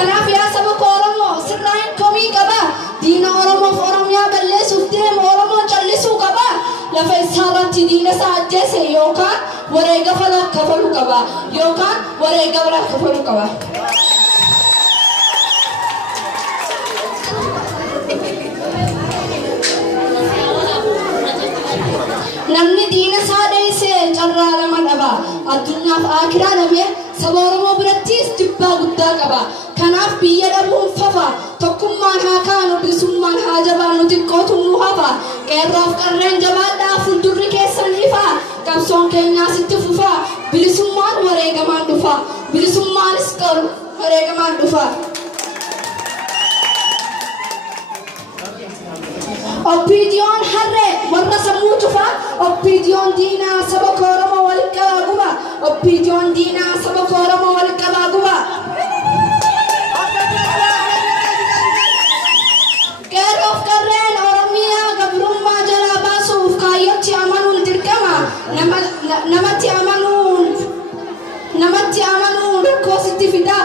Kanaaf yaa saba koo Oromoo sirnaan komii qaba. Diina Oromoof Oromiyaa balleessuuf deemu Oromoo callisuu qaba. Lafa isaarratti diina isaa ajjeese yookaan wareega kafaluu qaba yookaan wareega biraa kafaluu qaba. Namni diina isaa dheessee carraa lama dhaba. Addunyaaf akiraa dhabee saba Oromoo birattis jibbaa guddaa qaba. Kanaaf biyya dhabuun fafa. Tokkummaan haa kaanu, bilisummaan haa jabaannu, xiqqootu nu hafa. Qeerroof qarreen jabaadhaa, fuuldurri keessan ifa. Qabsoon keenyaas itti fufa. Bilisummaan wareegamaan dhufa. Bilisummaanis wareegamaan dhufa. Oppiidiyoon harree warra sammuu cufa. Oppiidiyoon diinaa saba koo Oromoo walitti qabaa guba. Oppiidiyoon diinaa saba koo Oromoo walitti qabaa guba. Qeerroof qarreen Oromiyaa gabrummaa jalaa baasuuf kaayyootti amanuun dirqama. Namatti amanuun rakkoo sitti fida.